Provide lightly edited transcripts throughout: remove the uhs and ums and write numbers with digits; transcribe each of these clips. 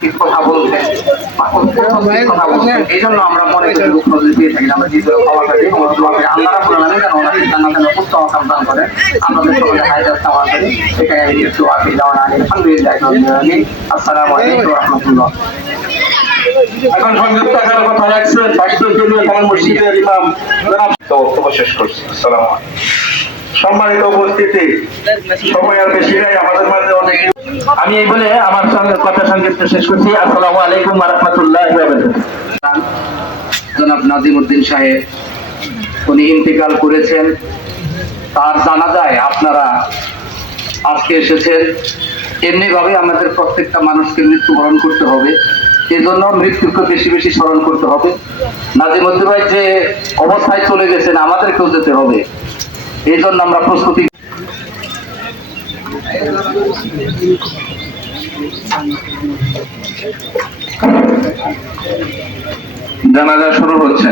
কথা বলছেন কথা বলছেন এই জন্য আমরা মনে করি দুঃখ দিয়ে থাকি আমরা জীবনে ক্ষমাটা দিই আল্লাহ রাব্বুল আলামিন যেন ওনাকে জান্নাতের উত্তম সন্তান করে আমাদের সকলে হায়াত কামনা করি এটাই আমি একটু আগে যাওয়া না আলহামদুলিল্লাহ আসসালামু আলাইকুম ওয়া রাহমাতুল্লাহ। এখন সংযুক্ত আকারে কথা রাখছেন বাক্যজনীয় কালাম মসজিদের ইমাম জনাব বক্তব্য শেষ করছি। আসসালামু আলাইকুম। সম্মানিত উপস্থিতি, সময় আর বেশি নাই, আমাদের মাঝে অনেক। আমি এই বলে আমার সঙ্গে কথা সংক্ষিপ্ত শেষ করছি। আসসালামু আলাইকুম ওয়া রাহমাতুল্লাহি ওয়া বারাকাতুহু। জনাব নাজিমউদ্দিন সাহেব উনি ইন্তেকাল করেছেন, তার জানাজায় আপনারা আজকে এসেছেন। এমনি ভাবে আমাদের প্রত্যেকটা মানুষকে মৃত্যুবরণ করতে হবে, এই জন্য মৃত্যুকে বেশি বেশি স্মরণ করতে হবে। নাজিমউদ্দিন ভাই যে অবস্থায় চলে গেছেন আমাদেরকেও যেতে হবে, এই জন্য আমরা প্রস্তুতি। জানাজা শুরু হচ্ছে।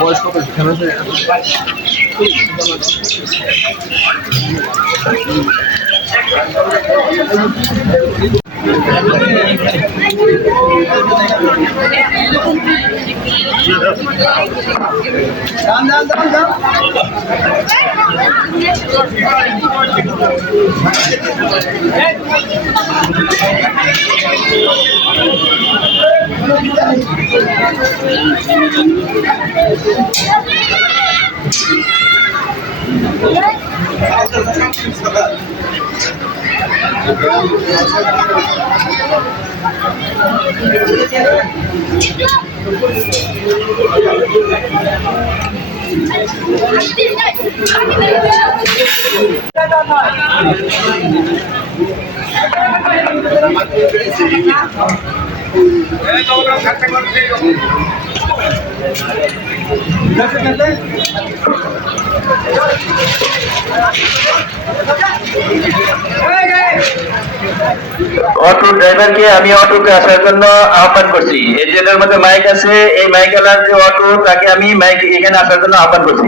বয়স কত? অটো ড্রাইভারকে আমি অটোতে আসার জন্য আহ্বান করছি। এজেন্টের মধ্যে মাইক আছে, এই মাইক এলার যে অটো তাকে আমি মাইক এখানে আসার জন্য আহ্বান করছি।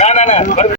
না